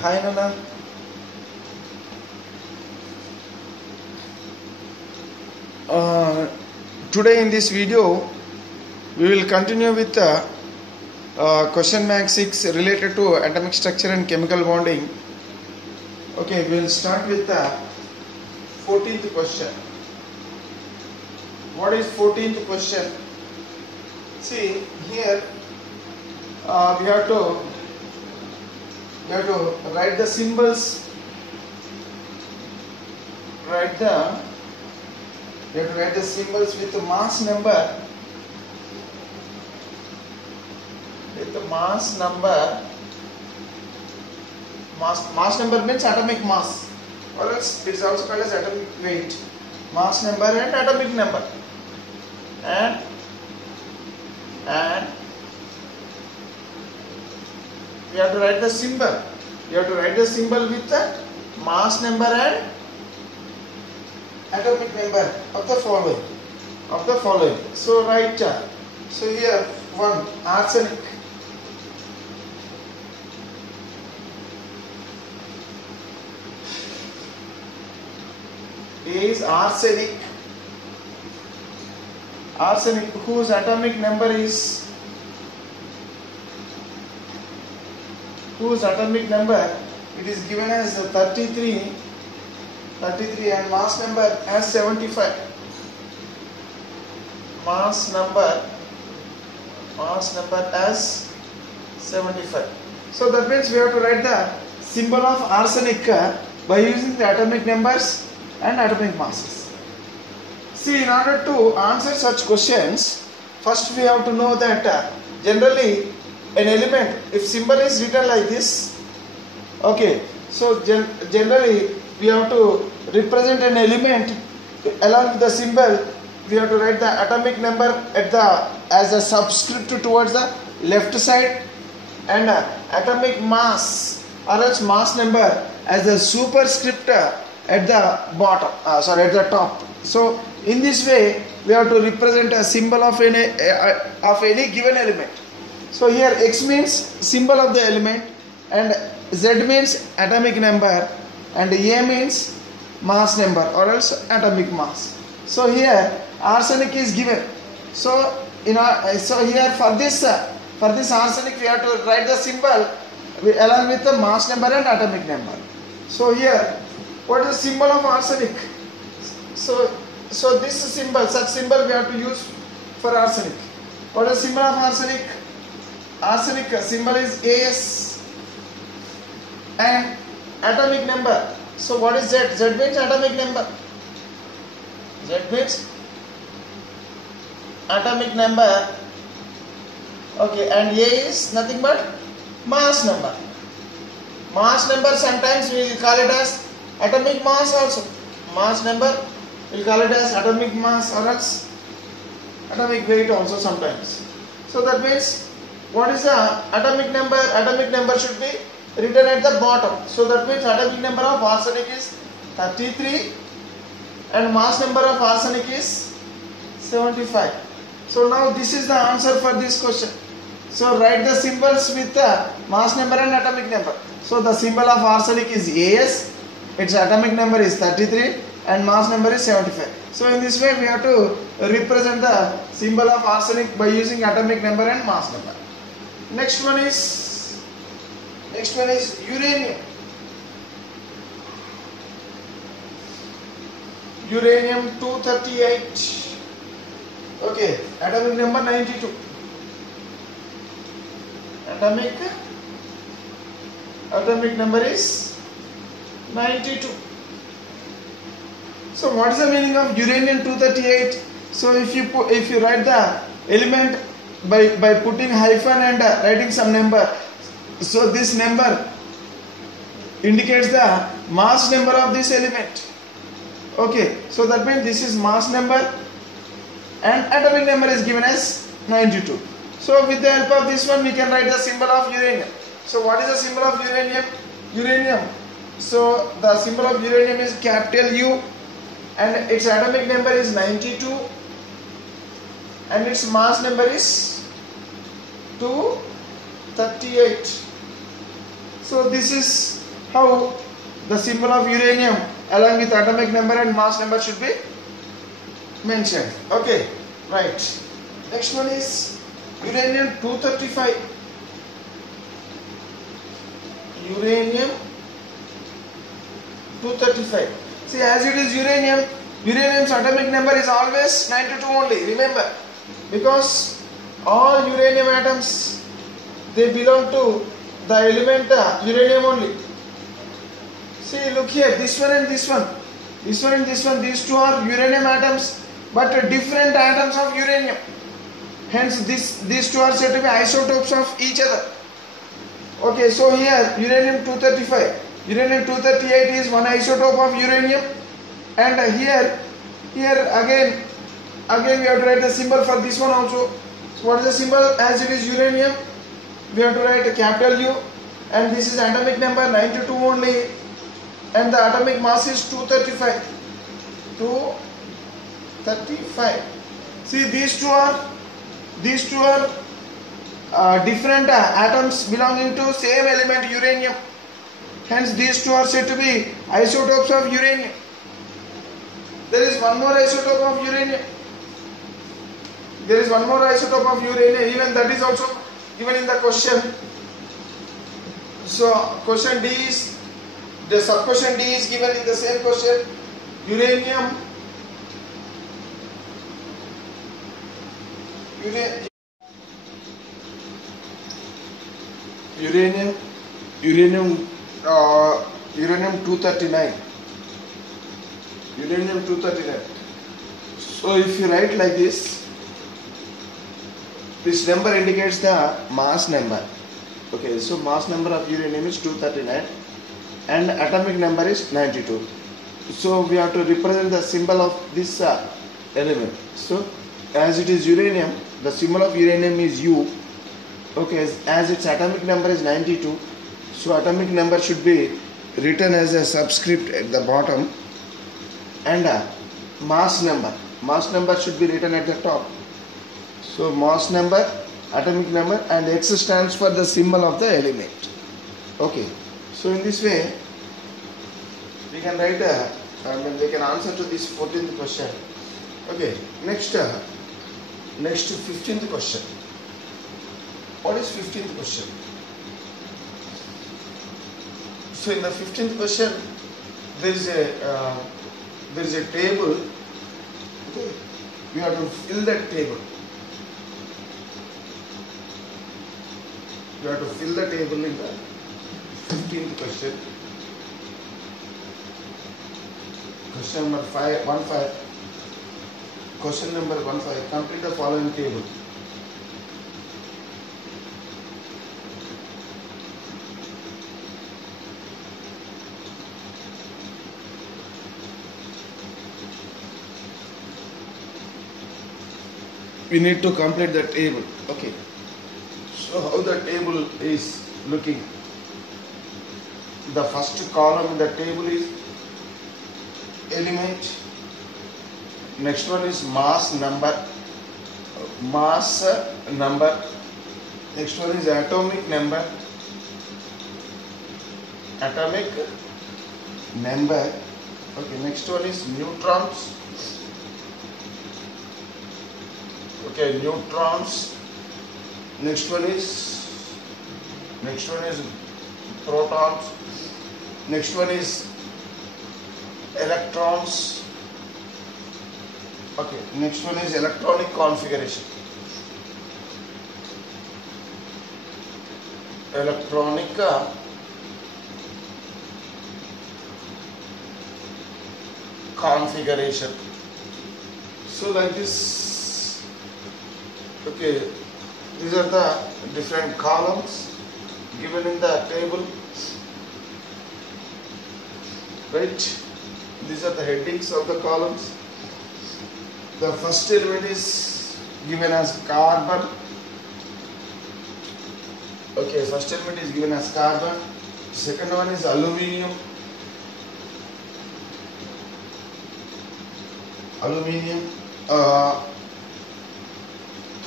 Hi Nana. Today in this video we will continue with the question bank 6 related to atomic structure and chemical bonding. Okay, we will start with the 14th question. What is 14th question? See here we have to write the symbols. We have to write the symbols with the mass number. With the mass number. Mass number means atomic mass, or else it is also called as atomic weight. Mass number and atomic number. And we have to write the symbol. You have to write the symbol with the mass number and atomic number of the following. So write. So here 1, arsenic. A is arsenic. Arsenic whose atomic number is it is given as 33 and mass number as 75. Mass number as 75. So that means we have to write the symbol of arsenic by using the atomic numbers and atomic masses. See, in order to answer such questions, first we have to know that generally an element, if symbol is written like this, okay, so generally we have to represent an element along with the symbol. We have to write the atomic number as a subscript towards the left side, and atomic mass or else mass number as a superscript at the bottom, at the top. So in this way we have to represent a symbol of any given element. So here X means symbol of the element, and Z means atomic number, and A means mass number or else atomic mass. So here arsenic is given. So here for this arsenic we have to write the symbol along with the mass number and atomic number. So here, what is the symbol of arsenic? So this symbol, such symbol we have to use for arsenic. What is the symbol of arsenic? Arsenic symbol is As, and atomic number. So what is Z? Z means atomic number. Z means atomic number. Okay, and A is nothing but mass number. Mass number sometimes we will call it as atomic mass also. Mass number we will call it as atomic mass or else atomic weight also sometimes. So that means what is the atomic number? Atomic number should be written at the bottom. So that means atomic number of arsenic is 33 and mass number of arsenic is 75. So now this is the answer for this question. So write the symbols with the mass number and atomic number. So the symbol of arsenic is As, its atomic number is 33 and mass number is 75. So in this way we have to represent the symbol of arsenic by using atomic number and mass number. Next one is uranium. Uranium 238. Okay, atomic number 92. Atomic number is 92. So what is the meaning of uranium 238? So if you write the element by putting hyphen and writing some number, so this number indicates the mass number of this element. Okay, so that means this is mass number and atomic number is given as 92. So with the help of this one we can write the symbol of uranium. So what is the symbol of uranium? So the symbol of uranium is capital U, and its atomic number is 92 and its mass number is 238. So this is how the symbol of uranium along with atomic number and mass number should be mentioned. Okay, right. Next one is uranium 235. Uranium 235. See, as it is uranium, uranium's atomic number is always 92 only. Remember, because all uranium atoms, they belong to the element uranium only. See, look here, this one and this one. This one and this one, these two are uranium atoms, but different atoms of uranium. Hence, these two are said to be isotopes of each other. Okay, so here uranium 235, uranium 238 is one isotope of uranium, and here again we have to write the symbol for this one also. So what is the symbol? As it is uranium, we have to write a capital U, and this is atomic number 92 only, and the atomic mass is 235. 235. See, these two are different atoms belonging to same element uranium. Hence these two are said to be isotopes of uranium. There is one more isotope of uranium. Even that is also given in the question. So question D is, the sub question D is given in the same question. Uranium 239. Uranium 239. So if you write like this number indicates the mass number. Okay, so mass number of uranium is 239 and atomic number is 92. So we have to represent the symbol of this element. So as it is uranium, the symbol of uranium is U. Okay, as its atomic number is 92, so atomic number should be written as a subscript at the bottom, and mass number should be written at the top. So mass number, atomic number, and X stands for the symbol of the element. Okay, so in this way we can write we can answer to this 14th question. Okay, next 15th question. What is 15th question? So in the 15th question, there is a table. Okay, we have to fill that table. You have to fill the table in the 15th question. Question number 15. Question number 15. Complete the following table. We need to complete the table. Okay. So how the table is looking? The first column in the table is element. Next one is mass number. Next one is atomic number. Okay. Next one is neutrons. Okay, neutrons. Next one is protons. Next one is electrons. Okay, next one is electronic configuration. Electronic configuration. So like this. Okay, these are the different columns given in the table, right? These are the headings of the columns. The first element is given as carbon. Okay, first element is given as carbon. Second one is aluminium.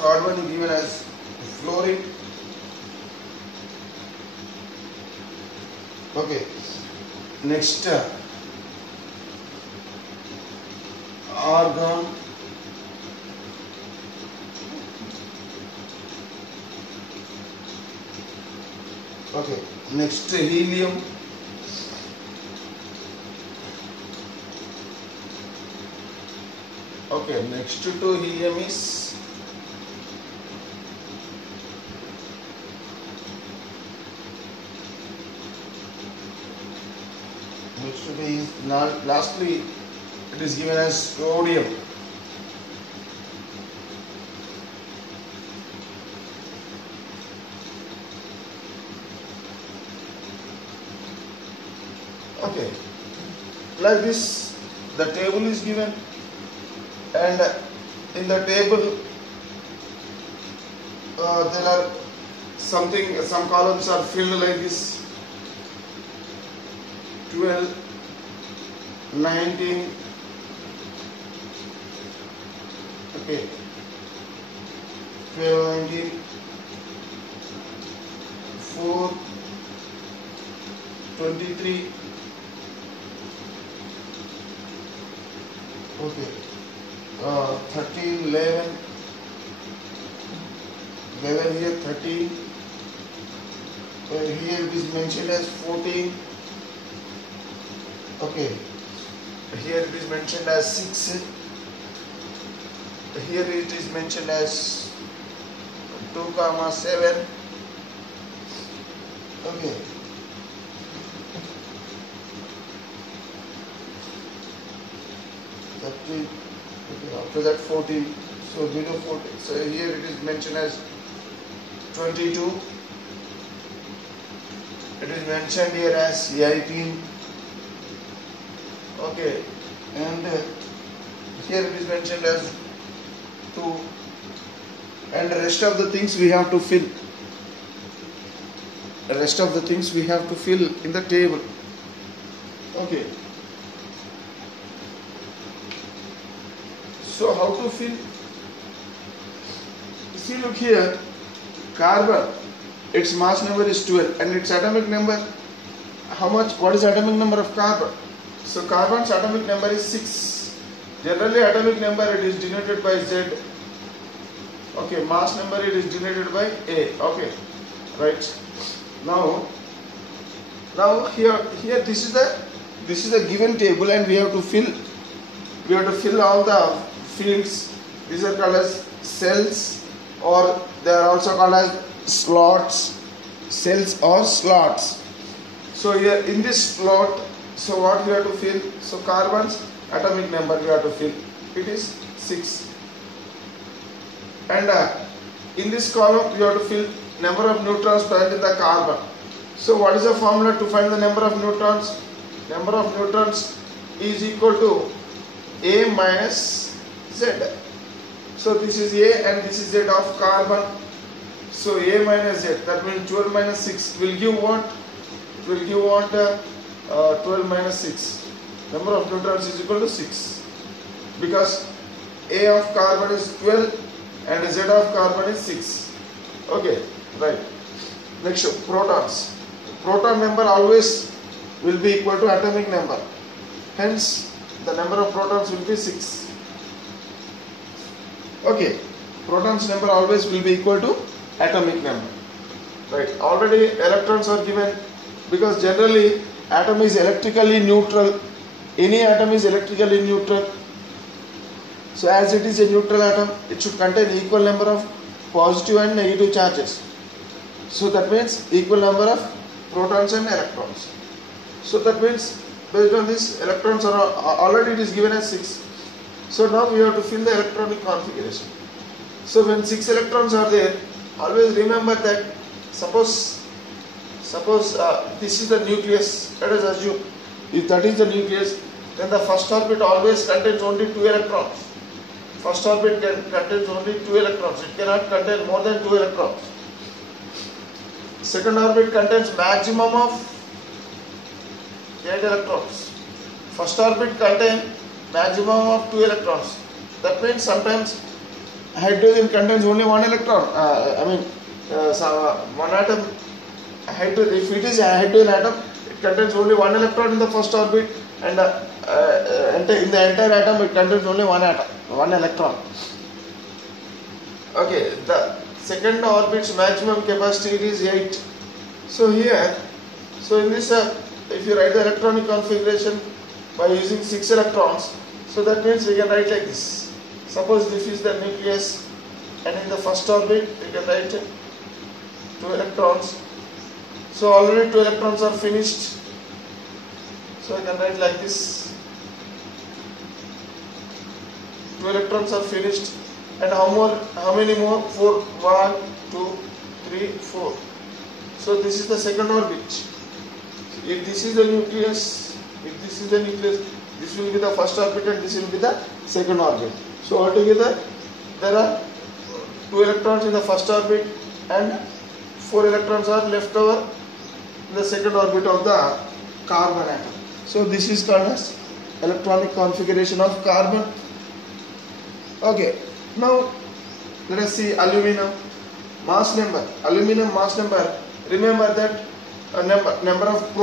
Third one is given as fluorine. Okay, next argon. Okay, next helium. Okay, next to helium is lastly it is given as rhodium. Okay, like this the table is given, and in the table there are some columns are filled like this: 12, 19, okay, 12, 19, 4, 23, okay, 13, 11, 11 here, 13, here it is mentioned as 14, okay, here it is mentioned as 6, here it is mentioned as 2, 7, okay. Okay, after that 14, so below 14, so here it is mentioned as 22, it is mentioned here as 18, okay, and here it is mentioned as 2, and the rest of the things we have to fill, the rest of the things we have to fill in the table, okay. So how to fill? See, look here, carbon, its mass number is 12 and its atomic number, how much? What is atomic number of carbon? So carbon's atomic number is 6. Generally atomic number it is denoted by Z. Okay, mass number it is denoted by A. Okay, right. Now here this is the given table, and we have to fill all the fields. These are called as cells, or they are also called as slots, cells or slots. So here in this slot, so what we have to fill? So carbon's atomic number we have to fill, it is 6, and in this column we have to fill number of neutrons present in the carbon. So what is the formula to find the number of neutrons? Number of neutrons is equal to A minus Z. So this is A and this is Z of carbon. So A minus Z, that means 12 minus 6 will give what? It will give what? 12 minus 6. Number of neutrons is equal to 6. Because A of carbon is 12 and Z of carbon is 6. Okay, right. Next, protons. Proton number always will be equal to atomic number. Hence, the number of protons will be 6. Okay, protons number always will be equal to atomic number. Right, already electrons are given, because generally atom is electrically neutral. Any atom is electrically neutral. So as it is a neutral atom, it should contain equal number of positive and negative charges. So that means equal number of protons and electrons. So that means based on this, electrons are already it is given as 6. So now we have to fill the electronic configuration. So when 6 electrons are there, always remember that suppose this is the nucleus. Let us assume if that is the nucleus, then the first orbit always contains only 2 electrons. First orbit contains only 2 electrons. It cannot contain more than 2 electrons. Second orbit contains maximum of 8 electrons. First orbit contains maximum of 2 electrons. That means sometimes hydrogen contains only 1 electron. One atom if it is hydrogen atom, it contains only one electron in the first orbit, and in the entire atom it contains only one electron. Okay, the second orbit's maximum capacity is 8. So here, in this, if you write the electronic configuration by using 6 electrons, so that means we can write like this. Suppose this is the nucleus, and in the first orbit we can write 2 electrons. So already 2 electrons are finished. So I can write like this. 2 electrons are finished. And how many more? 4. 1, 2, 3, 4. So this is the second orbit. If this is the nucleus, this will be the first orbit and this will be the second orbit. So altogether there are 2 electrons in the first orbit and 4 electrons are left over in the second orbit of the carbon atom. So this is called as electronic configuration of carbon. Okay, now let us see aluminum mass number. Aluminum mass number, remember that number of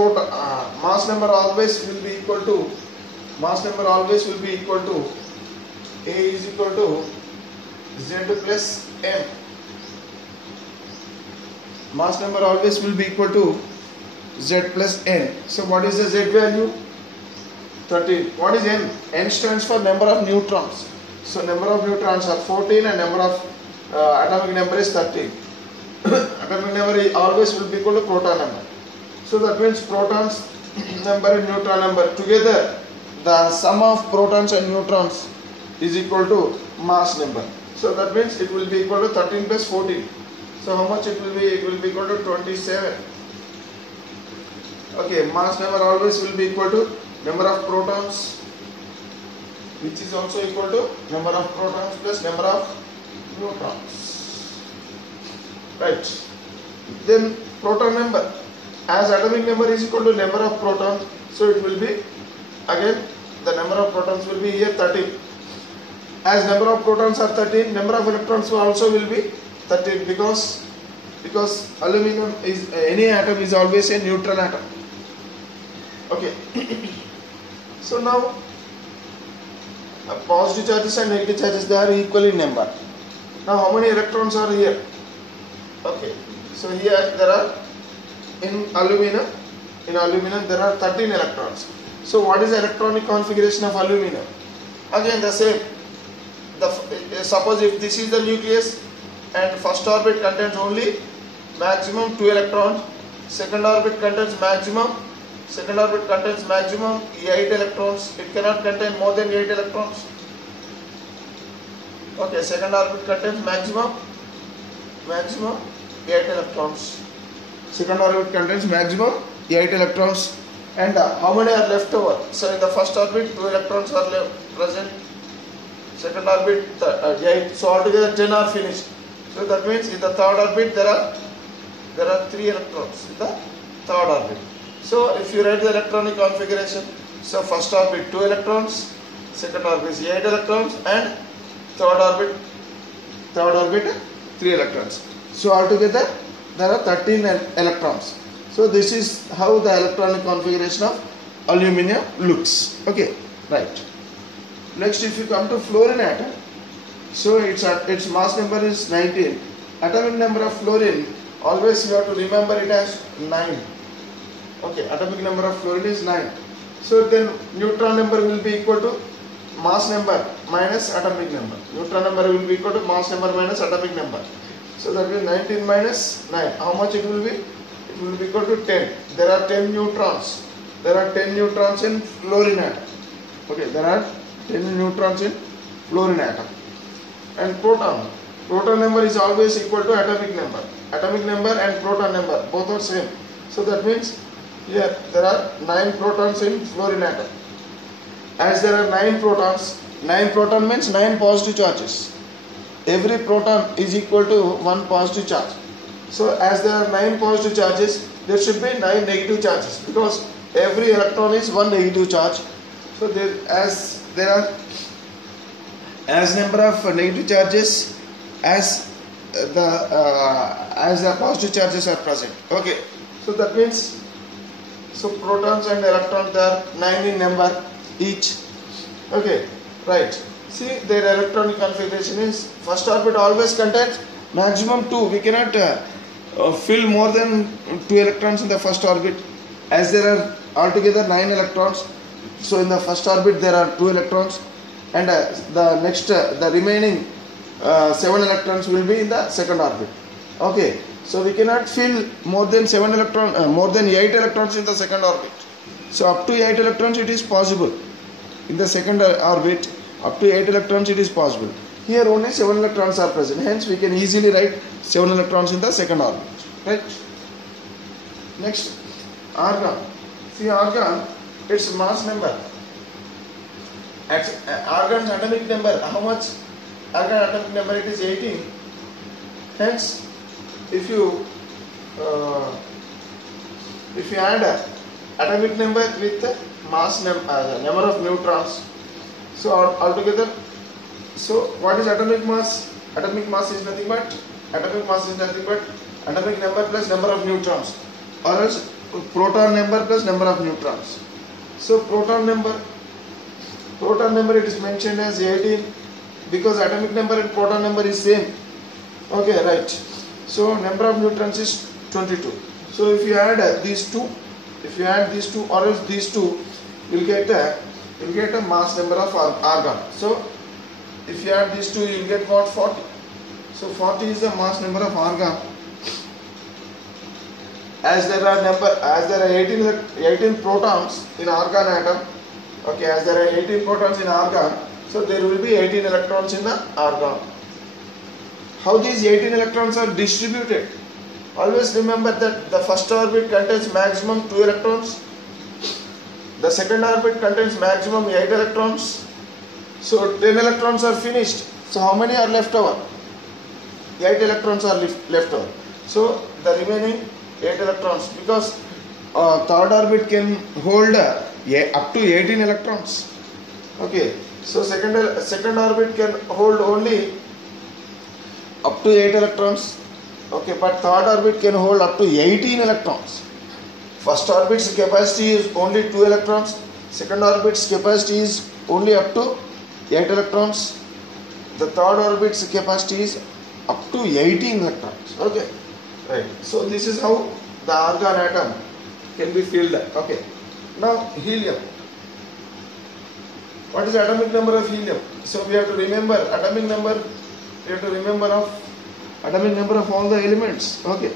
mass number always will be equal to A is equal to Z plus M. Mass number always will be equal to Z plus N. So what is the Z value? 13. What is N? N stands for number of neutrons. So number of neutrons are 14 and number of atomic number is 13. Atomic number always will be equal to proton number. So that means protons number and neutron number together, the sum of protons and neutrons is equal to mass number. So that means it will be equal to 13 plus 14. So how much it will be? It will be equal to 27. Okay, mass number always will be equal to number of protons, which is also equal to number of protons plus number of neutrons. Right. Then proton number, as atomic number is equal to number of protons, so it will be again the number of protons will be here 13. As number of protons are 13, number of electrons also will be 13 because aluminum is any atom is always a neutral atom. Okay. So now positive charges and negative charges, they are equal in number. Now how many electrons are here? Okay. So here there are in aluminum there are 13 electrons. So what is the electronic configuration of aluminum? Again the same. Suppose if this is the nucleus and first orbit contains only maximum 2 electrons, second orbit contains maximum 8 electrons. It cannot contain more than 8 electrons. Okay, second orbit contains maximum 8 electrons. Second orbit contains maximum 8 electrons. And how many are left over? So in the first orbit 2 electrons are present. Second orbit 8. So altogether 10 are finished. So that means in the third orbit there are 3 electrons in the third orbit. So if you write the electronic configuration, so first orbit 2 electrons, second orbit is 8 electrons, and third orbit 3 electrons. So altogether there are 13 electrons. So this is how the electronic configuration of aluminum looks. Okay, right. Next, if you come to fluorine atom, so its mass number is 19. Atomic number of fluorine, always you have to remember it as 9. Okay, atomic number of fluorine is 9. So then neutron number will be equal to mass number minus atomic number. Neutron number will be equal to mass number minus atomic number. So that will be 19 minus 9. How much it will be? It will be equal to 10. There are 10 neutrons. There are 10 neutrons in fluorine atom. Okay, there are 10 neutrons in fluorine atom. And proton. Proton number is always equal to atomic number. Atomic number and proton number both are same. So that means here there are 9 protons in fluorine atom. As there are 9 protons, 9 proton means 9 positive charges. Every proton is equal to 1 positive charge. So as there are 9 positive charges, there should be 9 negative charges because every electron is 1 negative charge. So as number of negative charges as the positive charges are present. Okay. So that means, so protons and electrons, they are 9 in number each. Okay, right. See, their electronic configuration is, first orbit always contains maximum 2. We cannot fill more than 2 electrons in the first orbit, as there are altogether 9 electrons. So in the first orbit there are 2 electrons, and the next the remaining 7 electrons will be in the second orbit. Okay, so we cannot fill more than 8 electrons in the second orbit. So up to 8 electrons it is possible in the second orbit. Up to 8 electrons it is possible. Here only 7 electrons are present. Hence we can easily write 7 electrons in the second orbit. Right? Next, argon. See, argon, its mass number. Argon's atomic number, how much? Argon atomic number, it is 18. Hence, if you add atomic number with mass number of neutrons, so altogether, so what is atomic mass? Atomic mass is nothing but atomic number plus number of neutrons, or else proton number plus number of neutrons. So proton number it is mentioned as 18 because atomic number and proton number is same. Okay, right. So number of neutrons is 22. So if you add these two, or else these two, you'll get a mass number of argon. So if you add these two, you'll get what? 40. So 40 is the mass number of argon. As there are 18 protons in argon atom. Okay, as there are 18 protons in argon, so there will be 18 electrons in the argon. How these 18 electrons are distributed? Always remember that the first orbit contains maximum 2 electrons. The second orbit contains maximum 8 electrons. So 10 electrons are finished. So how many are left over? 8 electrons are left over. So the remaining 8 electrons, because third orbit can hold up to 18 electrons. Okay, so second orbit can hold only up to 8 electrons. Okay, but third orbit can hold up to 18 electrons. First orbit's capacity is only 2 electrons. Second orbit's capacity is only up to 8 electrons. The third orbit's capacity is up to 18 electrons. Okay, right. So this is how the argon atom can be filled. Okay. Now helium. What is the atomic number of helium? So we have to remember atomic number. We have to remember of atomic number of all the elements. Okay.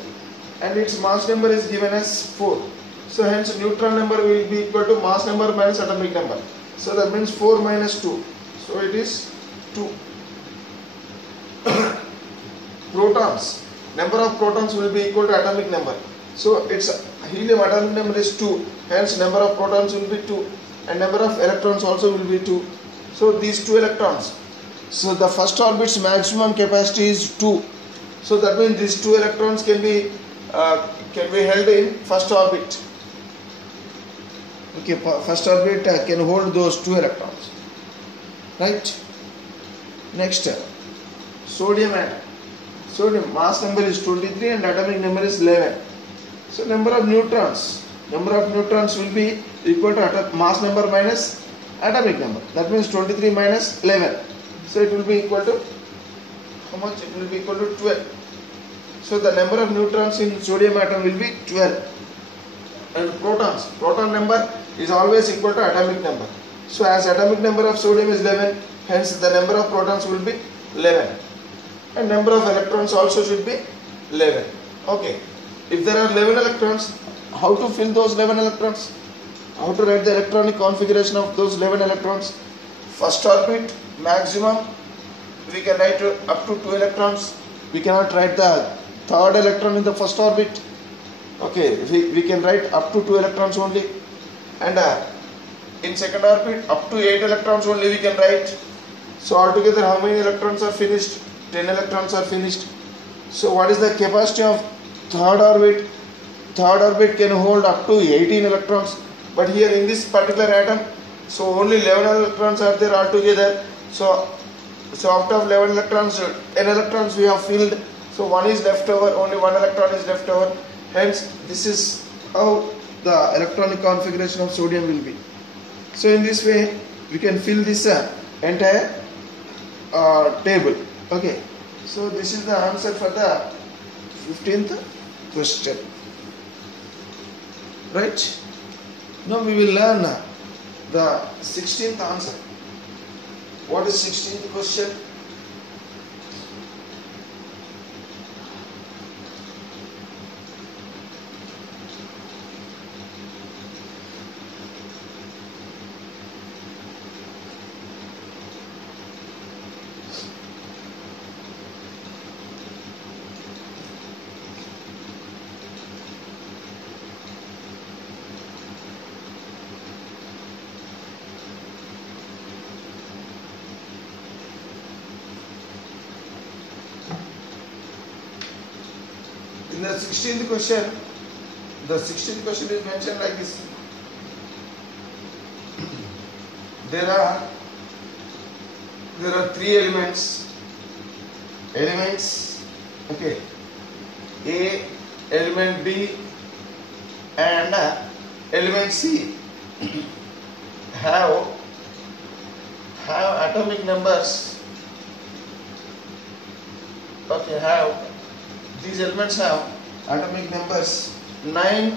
And its mass number is given as 4. So hence neutron number will be equal to mass number minus atomic number. So that means 4 minus 2. So it is 2. Protons. Number of protons will be equal to atomic number. So its helium atomic number is 2. Hence number of protons will be 2. And number of electrons also will be 2. So these 2 electrons. So the first orbit's maximum capacity is 2. So that means these 2 electrons can be held in first orbit. Okay, first orbit can hold those 2 electrons. Right? Next, sodium atom. Sodium mass number is 23 and atomic number is 11. So number of neutrons will be equal to mass number minus atomic number. That means 23 minus 11. So it will be equal to how much? It will be equal to 12. So the number of neutrons in sodium atom will be 12. And proton number is always equal to atomic number. So as atomic number of sodium is 11, hence the number of protons will be 11. And number of electrons also should be 11. Okay. If there are 11 electrons, how to fill those 11 electrons? How to write the electronic configuration of those 11 electrons? First orbit, maximum, we can write up to 2 electrons. We cannot write the third electron in the first orbit. Okay, we can write up to 2 electrons only. And in second orbit, up to 8 electrons only we can write. So altogether how many electrons are finished? 10 electrons are finished. So what is the capacity of third orbit? Third orbit can hold up to 18 electrons. But here in this particular atom, so only 11 electrons are there altogether. So out of 11 electrons, 10 electrons we have filled. So one is left over, only 1 electron is left over. Hence, this is how the electronic configuration of sodium will be. So in this way, we can fill this entire table. Okay. So this is the answer for the 15th question. Right? Now we will learn the 16th answer. What is 16th question? In the 16th question is mentioned like this. There are three elements. Okay. A, element B, and element C have atomic numbers. Okay, these elements have atomic numbers 9.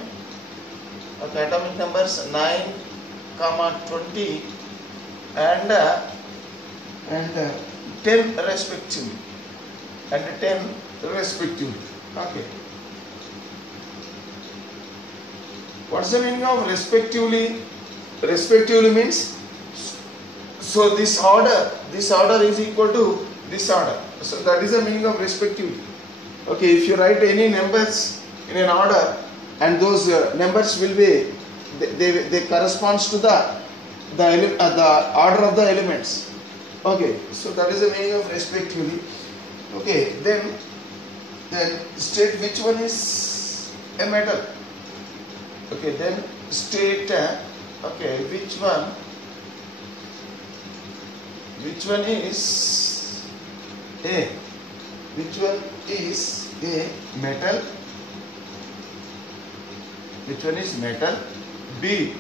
Okay, atomic numbers 9, 20, and 10 respectively. Okay. What's the meaning of respectively? Respectively means, so this order is equal to this order. So that is the meaning of respectively. Okay, if you write any numbers in an order, and those numbers will be they corresponds to the order of the elements. Okay, so that is the meaning of respectively. Okay, then state which one is a metal. Okay, then state which one is a metal, which one is metal. B,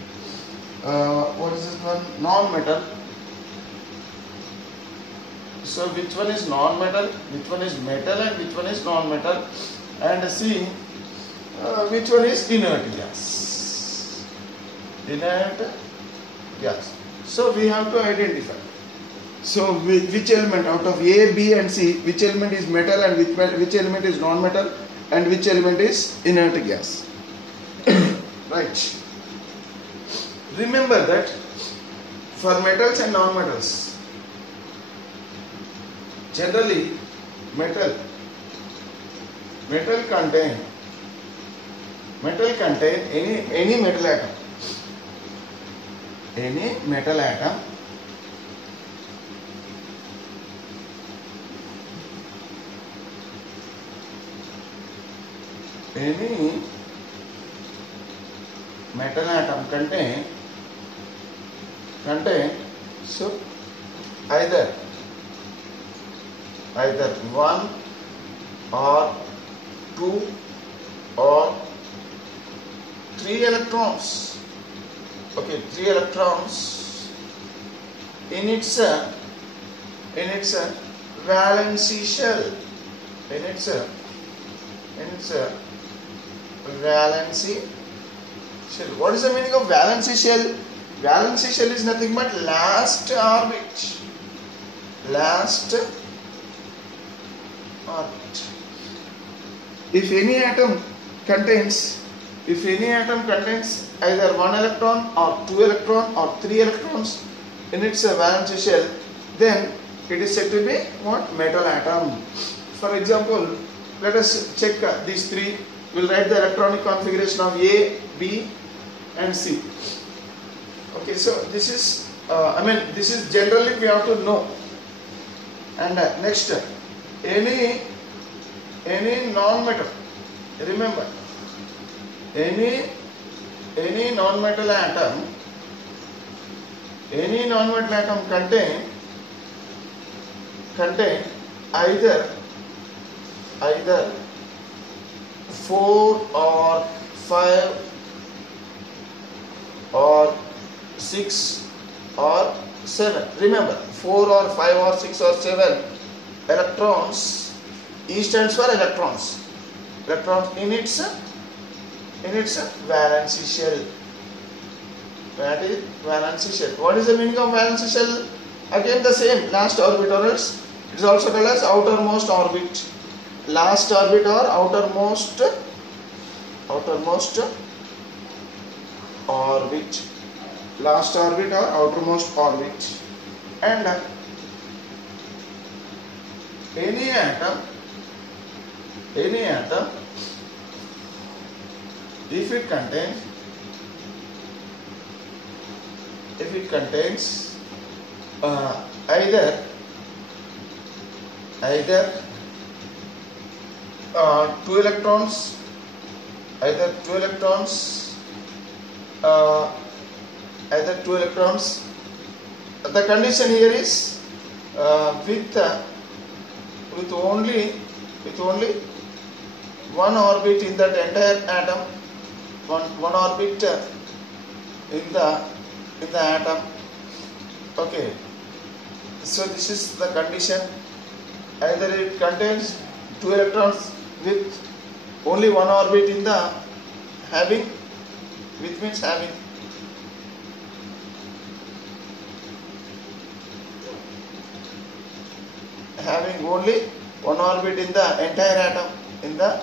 what is this one? Non-metal. So which one is non-metal, which one is metal, and which one is non-metal. And C, which one is inert gas. So we have to identify. So which element out of A, B and C, which element is metal and which element is non-metal and which element is inert gas. Right. Remember that for metals and non-metals, generally metal contain any metal atom. Any metal atom contain so either 1 or 2 or 3 electrons. Okay, 3 electrons in its valency shell. In its valency shell. What is the meaning of valency shell? Valency shell is nothing but last orbit. If any atom contains either 1 electron or 2 electron or 3 electrons in its valency shell, then it is said to be what? Metal atom. For example, let us check these three. We'll write the electronic configuration of A, B and C. Okay, so this is this is generally we have to know. And next, any non-metal, remember, any non-metal atom contain either 4 or 5 or 6 or 7. Remember, 4 or 5 or 6 or 7 electrons. E stands for electrons. Electrons in its valency shell. That is valency shell. What is the meaning of valency shell? Again the same, last orbit, or else it is also called as outermost orbit. Last orbit or outermost orbit. Last orbit or outermost orbit. And any atom, if it contains either 2 electrons, the condition here is with only one orbit in that entire atom, one orbit in the atom. Okay, so this is the condition. Either it contains 2 electrons with only one orbit in the having, with means having. Having only one orbit in the entire atom, in the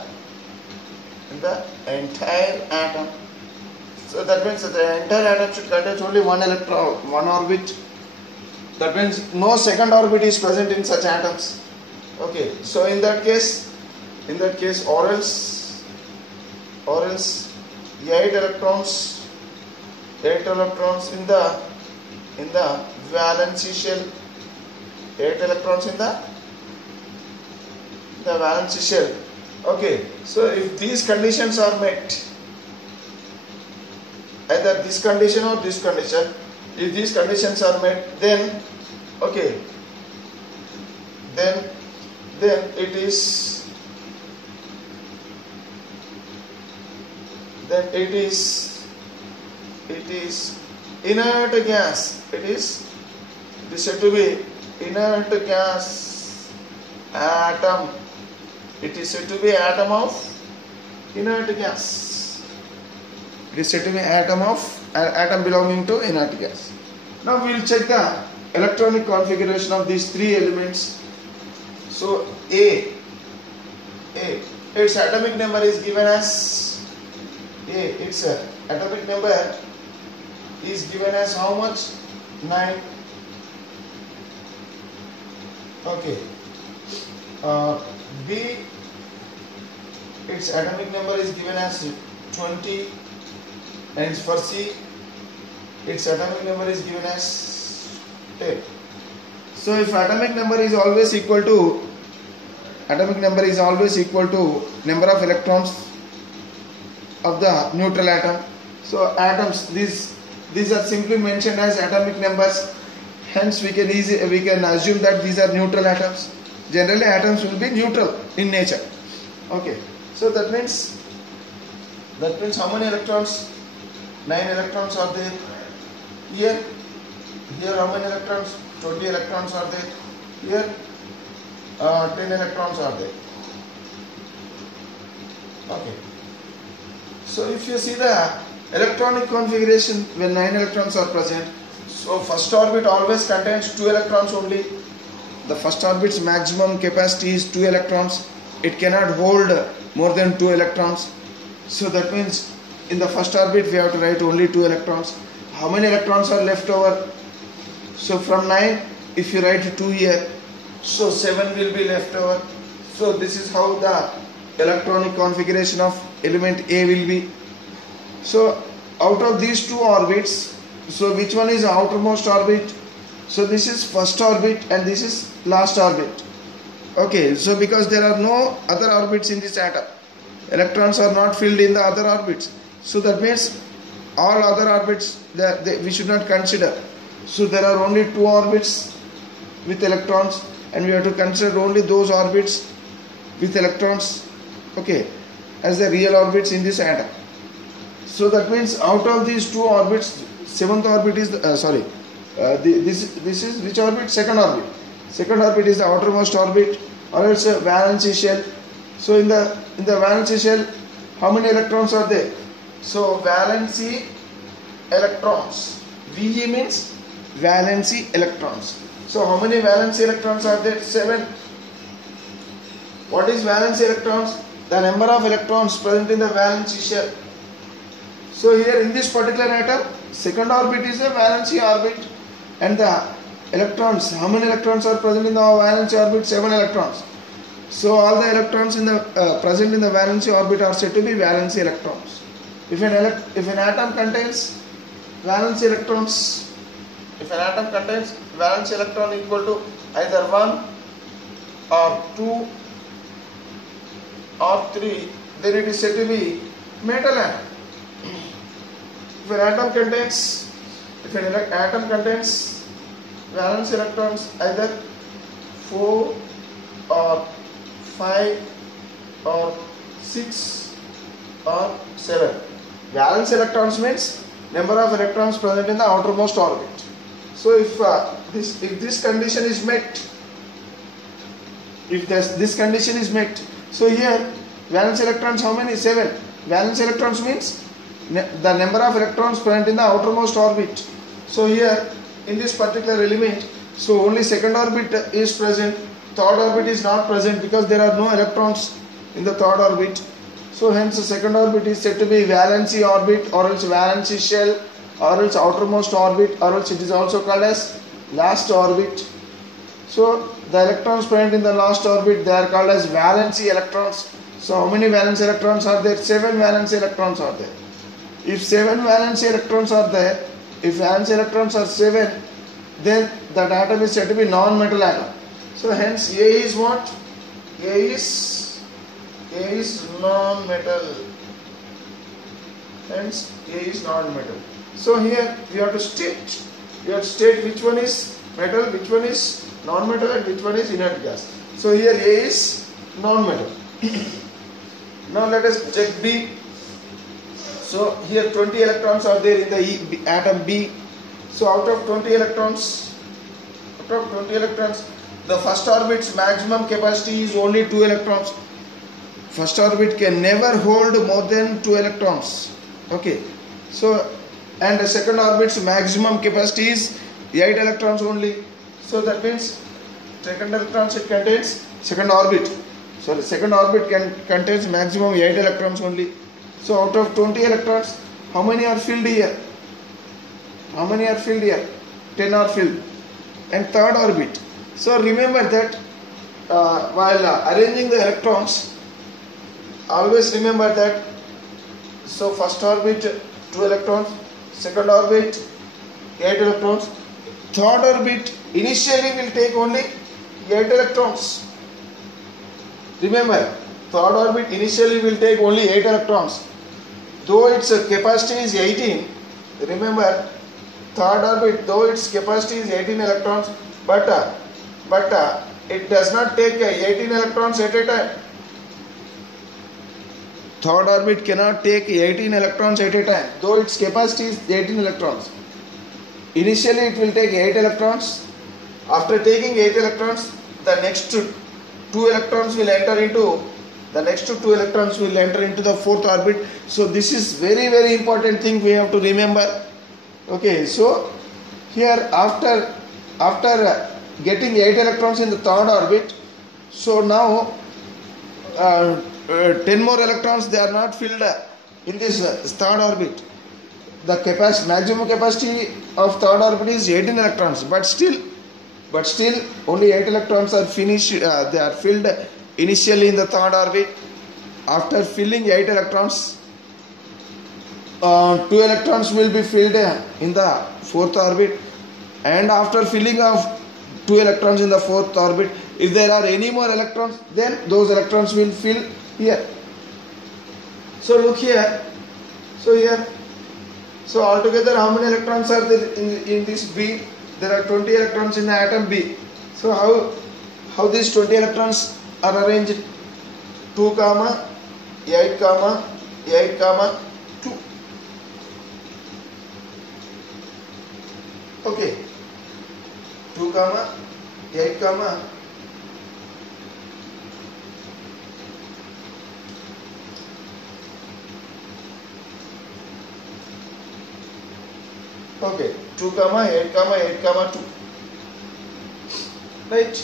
entire atom. So that means that the entire atom should contain only one electron, one orbit. That means no second orbit is present in such atoms. Okay, so in that case, or else 8 electrons in the valency shell. 8 electrons in the valency shell. Okay, so if these conditions are met, either this condition or this condition, if these conditions are met, then okay, then it is inert gas. It is said to be inert gas atom. It is said to be atom of inert gas. It is said to be atom belonging to inert gas. Now we will check the electronic configuration of these 3 elements. So its atomic number is given as its atomic number is given as how much? 9. Okay. B, its atomic number is given as 20, and for C, its atomic number is given as 10. So if atomic number is always equal to number of electrons of the neutral atom. So atoms, these are simply mentioned as atomic numbers. Hence we can assume that these are neutral atoms. Generally atoms will be neutral in nature. Okay. So that means how many electrons? 9 electrons are there. Here how many electrons? 20 electrons are there. Here 10 electrons are there. Okay. So if you see the electronic configuration when 9 electrons are present, so first orbit always contains 2 electrons only. The first orbit's maximum capacity is 2 electrons. It cannot hold more than 2 electrons. So that means in the first orbit we have to write only 2 electrons. How many electrons are left over? So from 9, if you write 2 here, so 7 will be left over. So this is how the electronic configuration of element A will be. So out of these 2 orbits, so which one is the outermost orbit? So this is first orbit and this is last orbit. Okay, so because there are no other orbits in this atom, electrons are not filled in the other orbits. So that means all other orbits we should not consider. So there are only 2 orbits with electrons, and we have to consider only those orbits with electrons. Okay, as the real orbits in this atom. So that means out of these two orbits, seventh orbit is this is which orbit? Second orbit. Second orbit is the outermost orbit, or else a valency shell. So in the valency shell, how many electrons are there? So valency electrons. VE means valency electrons. So how many valency electrons are there? 7. What is valency electrons? The number of electrons present in the valency shell. So here in this particular atom, second orbit is a valency orbit, and the electrons, how many electrons are present in the valency orbit? 7 electrons. So all the electrons in the present in the valency orbit are said to be valency electrons. If an atom contains valency electrons, if an atom contains valence electron equal to either 1 or 2 or 3, then it is said to be metal atom. If an atom contains valence electrons either 4 or 5 or 6 or 7. Valence electrons means number of electrons present in the outermost orbit. So if this condition is met, this condition is met, so here valence electrons how many? 7. Valence electrons means the number of electrons present in the outermost orbit. So here in this particular element, so only second orbit is present, third orbit is not present because there are no electrons in the third orbit. So hence the second orbit is said to be valency orbit, or else valency shell, or else outermost orbit, or else it is also called as last orbit. So the electrons present in the last orbit, they are called as valency electrons. So how many valence electrons are there? 7 valence electrons are there. If 7 valence electrons are there, if valence electrons are 7, then that atom is said to be non-metal atom. So hence A is what? A is non-metal. Hence A is non-metal. So here we have to state which one is metal, which one is non-metal, and which one is inert gas. So here A is non-metal. Now let us check B. So here 20 electrons are there in the atom B. So out of 20 electrons, the first orbit's maximum capacity is only 2 electrons. First orbit can never hold more than 2 electrons. Okay. So and the second orbit's maximum capacity is 8 electrons only. So that means second orbit contains maximum 8 electrons only. So out of 20 electrons, how many are filled here? 10 are filled. And third orbit. So remember that while arranging the electrons, always remember that. So first orbit 2 electrons, second orbit 8 electrons, third orbit initially will take only 8 electrons. Remember, third orbit initially will take only 8 electrons. Though its capacity is 18, remember, third orbit, though its capacity is 18 electrons, but it does not take 18 electrons at a time. Third orbit cannot take 18 electrons at a time, though its capacity is 18 electrons. Initially it will take 8 electrons. After taking 8 electrons, the next 2 electrons will enter into the fourth orbit. So this is very, very important thing we have to remember. Okay, so here after getting 8 electrons in the third orbit, so now 10 more electrons, they are not filled in this third orbit. The maximum capacity of third orbit is 18 electrons, but still only 8 electrons are they are filled initially in the third orbit. After filling 8 electrons, 2 electrons will be filled in the fourth orbit, and after filling of 2 electrons in the fourth orbit, if there are any more electrons, then those electrons will fill here. So look here. So altogether how many electrons are there in this B? There are 20 electrons in the atom B. So how these 20 electrons are arranged? 2, 8 comma 8 comma 2. Okay, 2 comma 8 comma okay 2 comma 8 comma 8 comma 2, right?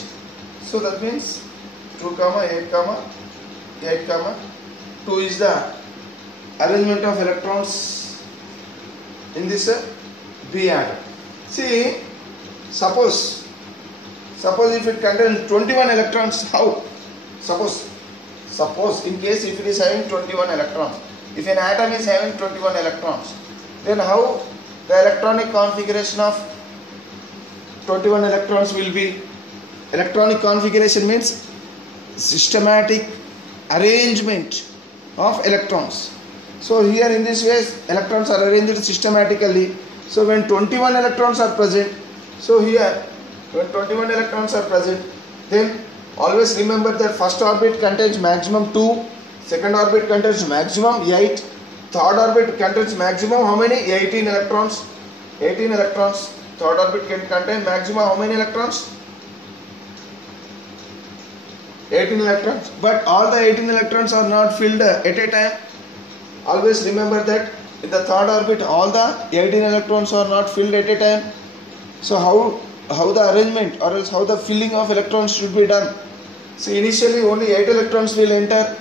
So that means 2 comma 8 comma 8 comma 2 is the arrangement of electrons in this B atom. See, suppose if it contains 21 electrons, how? Suppose in case if it is having 21 electrons, if an atom is having 21 electrons, then how the electronic configuration of 21 electrons will be? Electronic configuration means systematic arrangement of electrons. So here in this way electrons are arranged systematically. So when 21 electrons are present, so here when 21 electrons are present, then always remember that first orbit contains maximum 2, second orbit contains maximum 8, third orbit contains maximum how many? 18 electrons. 18 electrons. Third orbit can contain maximum how many electrons? 18 electrons. But all the 18 electrons are not filled at a time. Always remember that in the third orbit all the 18 electrons are not filled at a time. So how the arrangement or else how the filling of electrons should be done? So initially only 8 electrons will enter.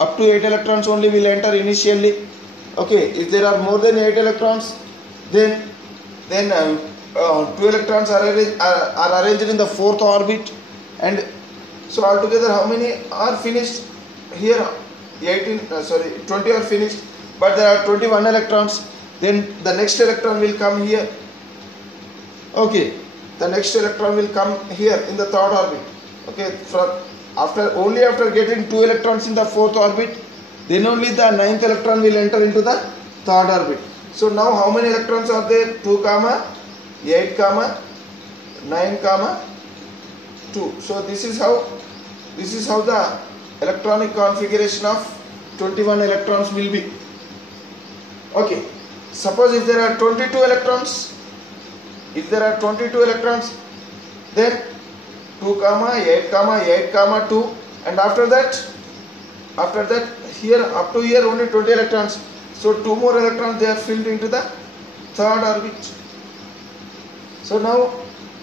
Up to 8 electrons only will enter initially. Okay, if there are more than 8 electrons, then 2 electrons are arranged in the fourth orbit, and so altogether how many are finished? Here 20 are finished, but there are 21 electrons. Then the next electron will come here. Okay, the next electron will come here in the third orbit. Okay, only after getting 2 electrons in the fourth orbit, then only the ninth electron will enter into the third orbit. So now how many electrons are there? 2 comma 8 comma 9 comma 2. So this is how the electronic configuration of 21 electrons will be. Okay, suppose if there are 22 electrons, then 2 comma 8 comma 8 comma 2, and after that here up to here only 20 electrons. So 2 more electrons they are filled into the third orbit. So now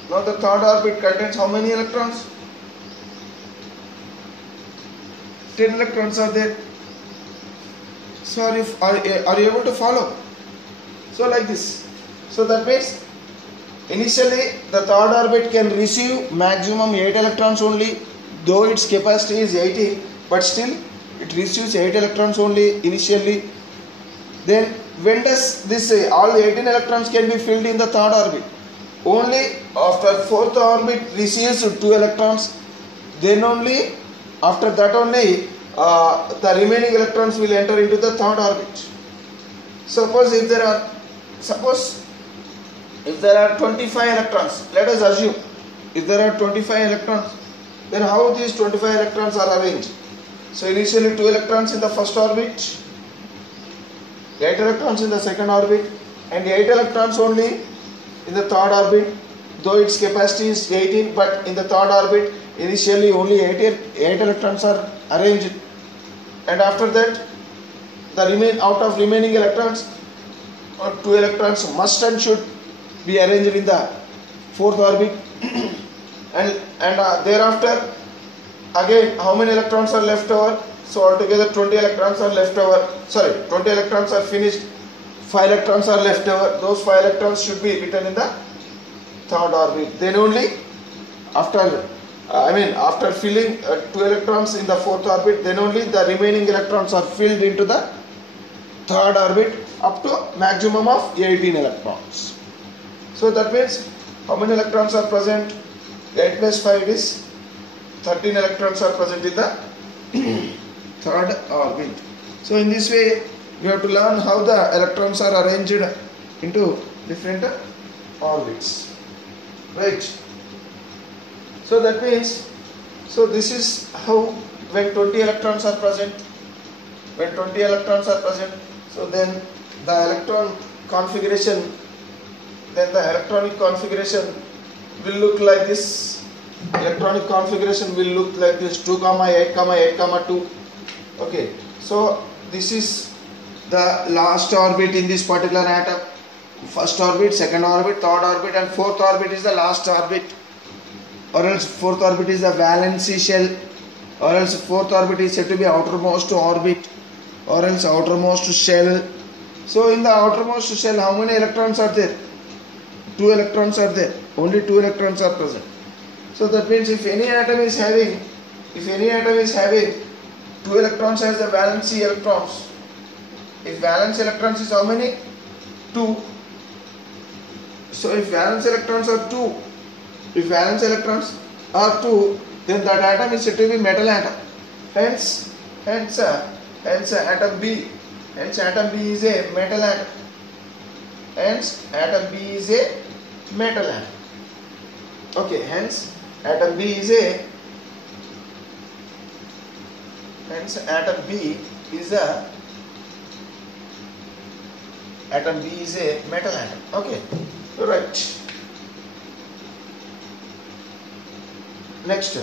the third orbit contains how many electrons? 10 electrons are there. So are you able to follow? So like this. So that means initially the third orbit can receive maximum 8 electrons only, though its capacity is 18, but still it receives 8 electrons only initially. Then when does this all 18 electrons can be filled in the third orbit? Only after fourth orbit receives 2 electrons, then only after that only the remaining electrons will enter into the third orbit. Suppose if there are 25 electrons, let us assume if there are 25 electrons, then how these 25 electrons are arranged? So initially 2 electrons in the first orbit, 8 electrons in the second orbit, and 8 electrons only in the third orbit, though its capacity is 18, but in the third orbit initially only 8 electrons are arranged, and after that out of remaining electrons 2 electrons must and should be arranged in the fourth orbit, and thereafter again how many electrons are left over? So altogether 20 electrons are left over. 20 electrons are finished, 5 electrons are left over. Those 5 electrons should be written in the third orbit. Then only after filling 2 electrons in the fourth orbit, then only the remaining electrons are filled into the third orbit up to maximum of 18 electrons. So that means how many electrons are present? 8 plus 5 is 13 electrons are present in the third orbit. So in this way we have to learn how the electrons are arranged into different orbits, right? So that means, so this is how when 20 electrons are present, when 20 electrons are present, so then the electronic configuration will look like this. Electronic configuration will look like this: 2, 8, 8, 2. Okay, so this is the last orbit in this particular atom. First orbit, second orbit, third orbit, and fourth orbit is the last orbit, or else fourth orbit is the valency shell, or else fourth orbit is said to be outermost orbit, or else outermost shell. So in the outermost shell, how many electrons are there? 2 electrons are there. Only 2 electrons are present. So that means if any atom is having 2 electrons as the valency electrons, if valence electrons is how many? 2. So if valence electrons are 2, then that atom is said to be metal atom. Hence atom B is a metal atom. Hence atom B is a metal atom. Okay, hence atom B is a metal atom. Okay, so right. Next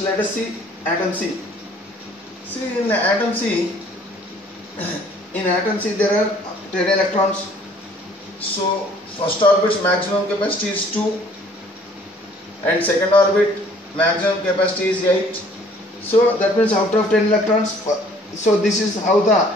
let us see atom C. See, in the atom C, there are 10 electrons. So first orbit's maximum capacity is 2, and second orbit maximum capacity is 8. So that means out of 10 electrons, so this is how the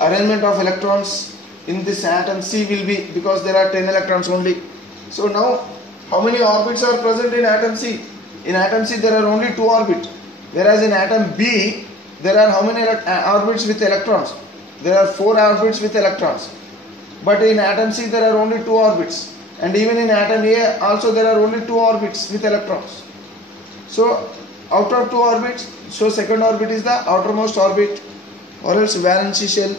arrangement of electrons in this atom C will be, because there are 10 electrons only. So now, how many orbits are present in atom C? In atom C there are only 2 orbits, whereas in atom B there are how many orbits with electrons? There are 4 orbits with electrons. But in atom C there are only 2 orbits, and even in atom A also there are only 2 orbits with electrons. So out of 2 orbits, so second orbit is the outermost orbit, or else valency shell,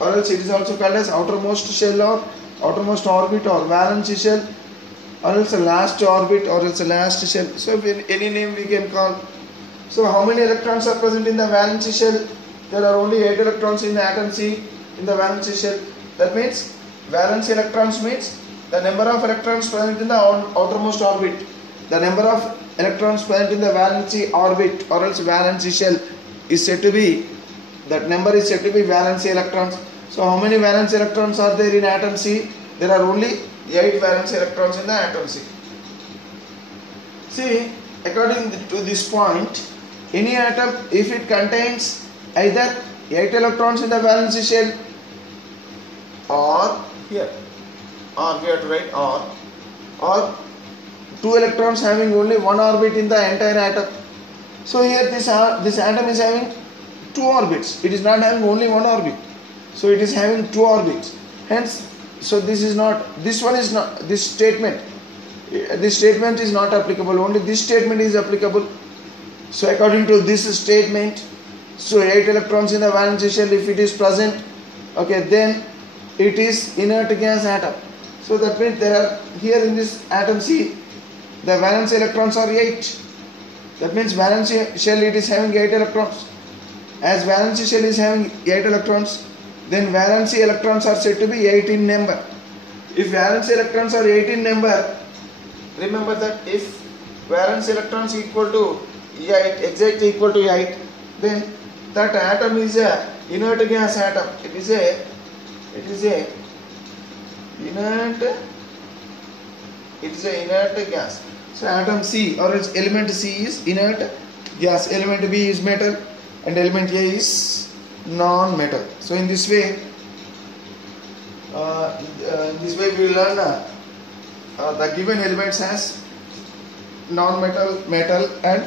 or else it is also called as outermost shell or outermost orbit or valency shell, or else the last orbit or else the last shell. So any name we can call. So how many electrons are present in the valency shell? There are only 8 electrons in the atom C in the valency shell. That means valence electrons means the number of electrons present in the outermost orbit. The number of electrons present in the valency orbit or else valency shell is said to be, that number is said to be valency electrons. So how many valence electrons are there in atom C? There are only 8 valence electrons in the atom C. See, according to this point, any atom, if it contains either 8 electrons in the valency shell, or here, or we have to write or 2 electrons having only 1 orbit in the entire atom. So here this atom is having 2 orbits. It is not having only 1 orbit. So it is having 2 orbits. Hence, so this statement is not applicable. Only this statement is applicable. So according to this statement, so 8 electrons in the valency shell, if it is present, okay, then it is inert gas atom. So that means there are, here in this atom C, the valence electrons are 8. That means valency shell, it is having 8 electrons. As valency shell is having 8 electrons, then valency electrons are said to be 8 in number. If valency electrons are 8 in number, remember that if valence electrons equal to 8, exactly equal to 8, then that atom is a inert gas atom. It is a inert gas. So atom C or its element C is inert gas, element B is metal, and element A is non-metal. So in this way we learn the given elements as non-metal, metal, and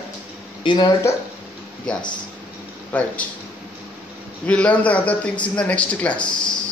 inert gas. Right. We will learn the other things in the next class.